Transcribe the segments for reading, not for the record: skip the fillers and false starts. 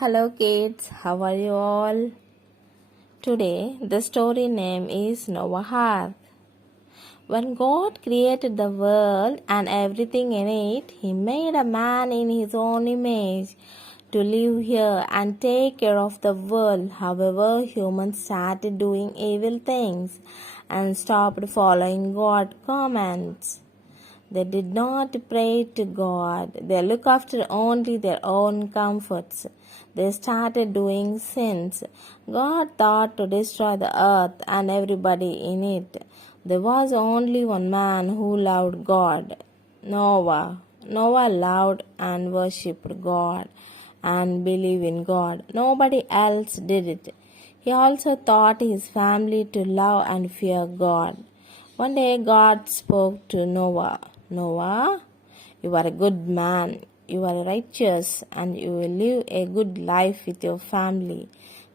Hello kids, how are you all? Today the story name is Noah. When God created the world and everything in it, He made a man in His own image to live here and take care of the world. However, humans started doing evil things and stopped following God's commands. They did not pray to God. They looked after only their own comforts. They started doing sins. God thought to destroy the earth and everybody in it. There was only one man who loved God, Noah. Noah loved and worshipped God and believed in God. Nobody else did it. He also taught his family to love and fear God. One day God spoke to Noah. Noah, you are a good man, you are righteous, and you will live a good life with your family.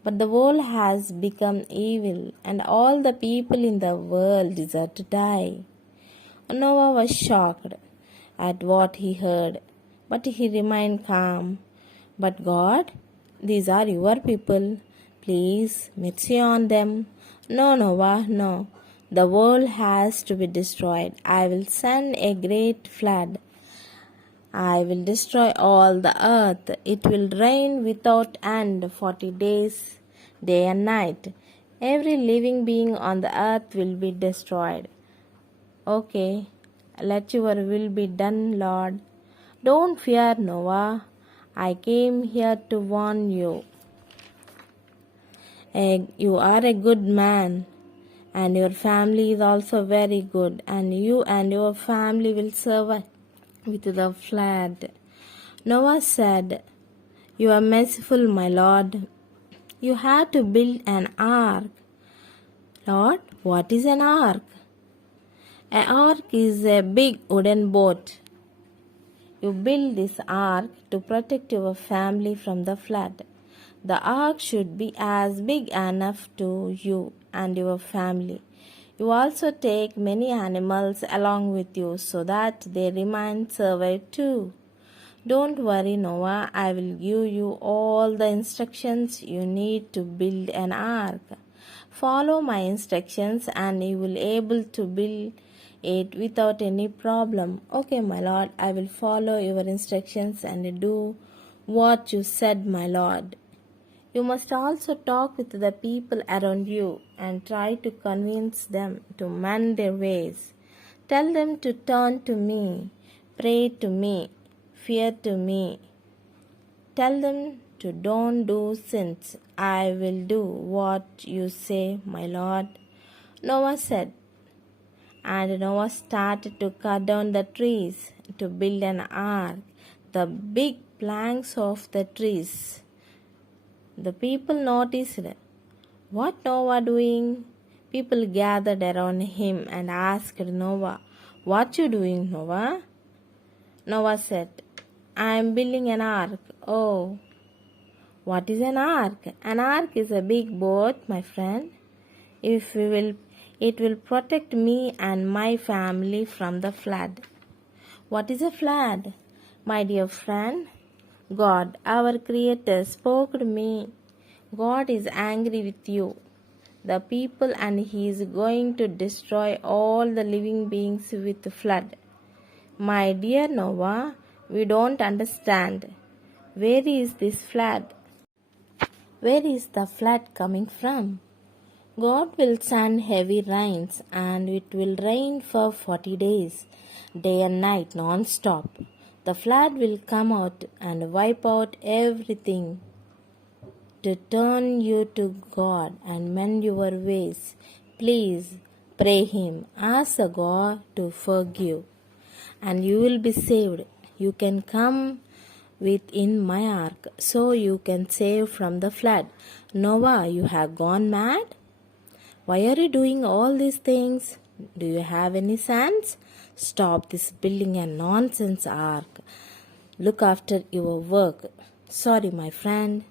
But the world has become evil, and all the people in the world deserve to die. Noah was shocked at what he heard, but he remained calm. But God, these are your people. Please, mercy on them. No, Noah, no. The world has to be destroyed. I will send a great flood. I will destroy all the earth. It will rain without end 40 days, day and night. Every living being on the earth will be destroyed. Okay, let your will be done, Lord. Don't fear, Noah. I came here to warn you. You are a good man, and your family is also very good, and you and your family will survive with the flood. Noah said, You are merciful, my Lord. You have to build an ark. Lord, what is an ark? An ark is a big wooden boat. You build this ark to protect your family from the flood. The ark should be as big enough to you and your family. You also take many animals along with you so that they remain safe too. Don't worry, Noah, I will give you all the instructions you need to build an ark. Follow my instructions and you will be able to build it without any problem. Okay, my Lord, I will follow your instructions and do what you said, my Lord. You must also talk with the people around you and try to convince them to mend their ways. Tell them to turn to me, pray to me, fear to me. Tell them to don't do sins. I will do what you say, my Lord. Noah said, and Noah started to cut down the trees to build an ark, the big planks of the trees. The people noticed what Noah doing. People gathered around him and asked Noah, What you doing, Noah? Noah said, I am building an ark. Oh, what is an ark? An ark is a big boat, my friend. It will protect me and my family from the flood. What is a flood? My dear friend, God, our Creator, spoke to me. God is angry with you, the people, and He is going to destroy all the living beings with the flood. My dear Noah, we don't understand. Where is this flood? Where is the flood coming from? God will send heavy rains and it will rain for 40 days, day and night non-stop. The flood will come out and wipe out everything. To turn you to God and mend your ways, please pray Him. Ask God to forgive and you will be saved. You can come within my ark so you can save from the flood. Noah, you have gone mad? Why are you doing all these things? Do you have any sense? Stop this building a nonsense ark. Look after your work. Sorry, my friend.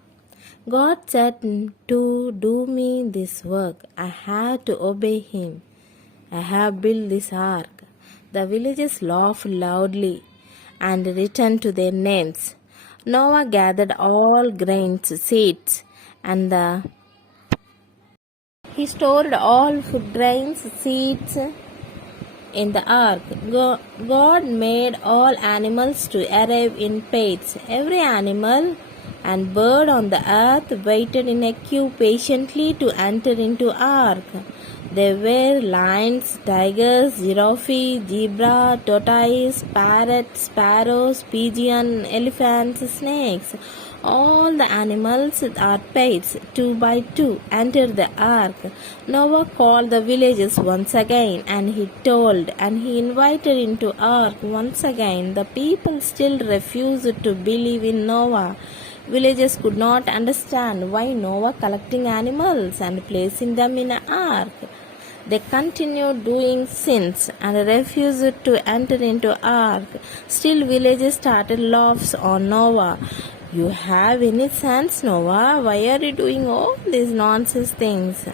God said to do me this work. I have to obey Him. I have built this ark. The villagers laughed loudly and returned to their names. Noah gathered all grains, seeds, and he stored all food grains, seeds in the ark. God made all animals to arrive in pairs. Every animal and bird on the earth waited in a queue patiently to enter into ark. There were lions, tigers, giraffe, zebra, tortoise, parrot, sparrows, pigeon, elephants, snakes. All the animals are pairs, 2 by 2, entered the ark. Noah called the villagers once again, and he invited into ark once again. The people still refused to believe in Noah. Villagers could not understand why Noah collecting animals and placing them in an ark. They continued doing sins and refused to enter into ark. Still villagers started laughs on Noah. You have any sense, Noah? Why are you doing all these nonsense things?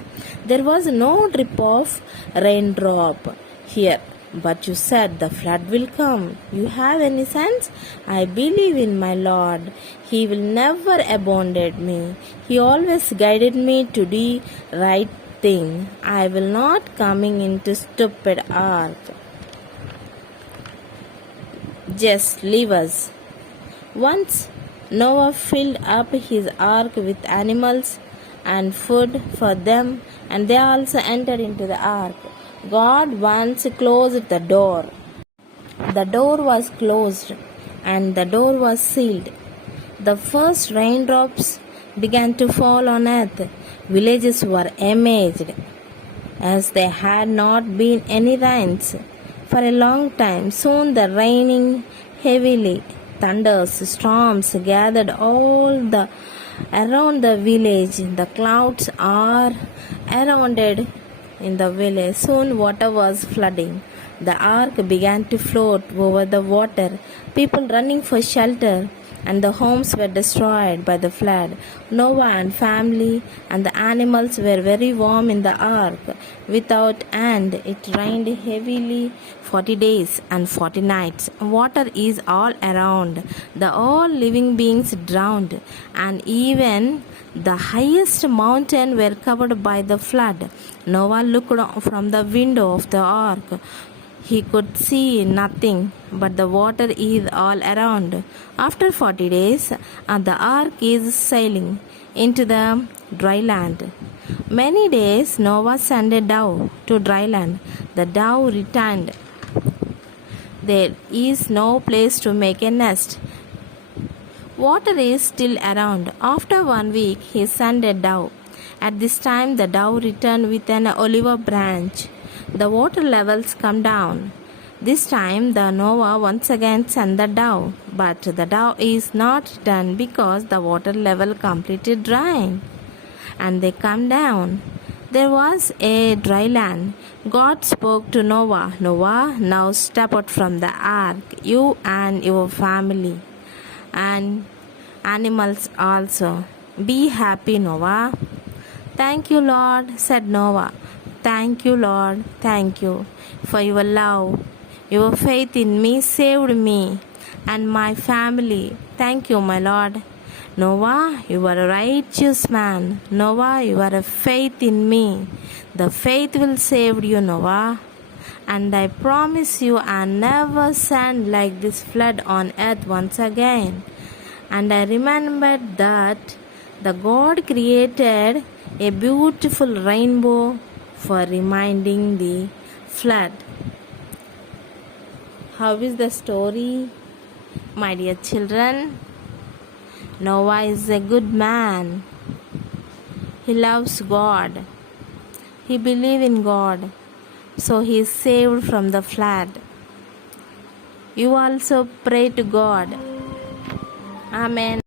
There was no drip of raindrop here. But you said the flood will come. You have any sense? I believe in my Lord. He will never abandon me. He always guided me to do right thing. I will not coming into stupid ark. Just leave us. Once Noah filled up his ark with animals and food for them, and they also entered into the ark. God once closed the door. The door was closed and the door was sealed. The first raindrops began to fall on earth. Villagers were amazed, as there had not been any rains for a long time. Soon the raining heavily. Thunders, storms gathered around the village. The clouds are surrounded in the village. Soon water was flooding. The ark began to float over the water. People running for shelter, and the homes were destroyed by the flood. Noah and family and the animals were very warm in the ark. Without end, it rained heavily 40 days and 40 nights. Water is all around. All living beings drowned, and even the highest mountain were covered by the flood. Noah looked from the window of the ark. He could see nothing, but the water is all around. After 40 days, the ark is sailing into the dry land. Many days Noah sent a dove to dry land. The dove returned. There is no place to make a nest. Water is still around. After 1 week, he sent a dove. At this time, the dove returned with an olive branch. The water levels come down. This time, the Noah once again sent the dove, but the dove is not returned because the water level completely dried, and they come down. There was a dry land. God spoke to Noah. Noah, now step out from the ark, you and your family, and animals also. Be happy, Noah. Thank you, Lord, said Noah. Thank you, Lord. Thank you for your love. Your faith in me saved me and my family. Thank you, my Lord. Noah, you are a righteous man. Noah, you are a faith in me. The faith will save you, Noah. And I promise you I'll never send like this flood on earth once again. And I remembered that the God created a beautiful rainbow for reminding the flood. How is the story, my dear children? Noah is a good man. He loves God. He believes in God. So he is saved from the flood. You also pray to God. Amen.